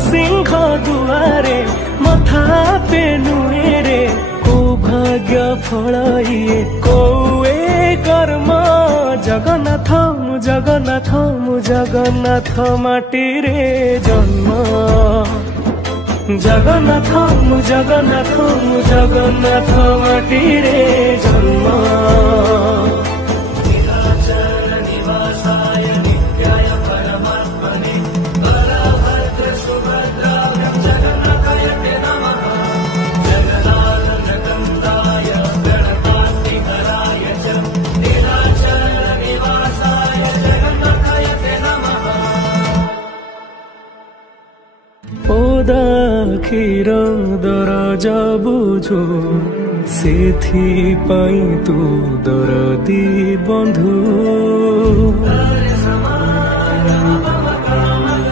सिंह दुआरे मथा पेनुएरे को भाग्य फल ये कोए कर्म जगन्नाथ मु जगन्नाथ मु जगन्नाथ माटी रे जन्म जगन्नाथ मु जगन्नाथ मु जगन्नाथ माटी रे जन्म क्षीर दरज बुझो सेथि पाई तू दरदी बंधु।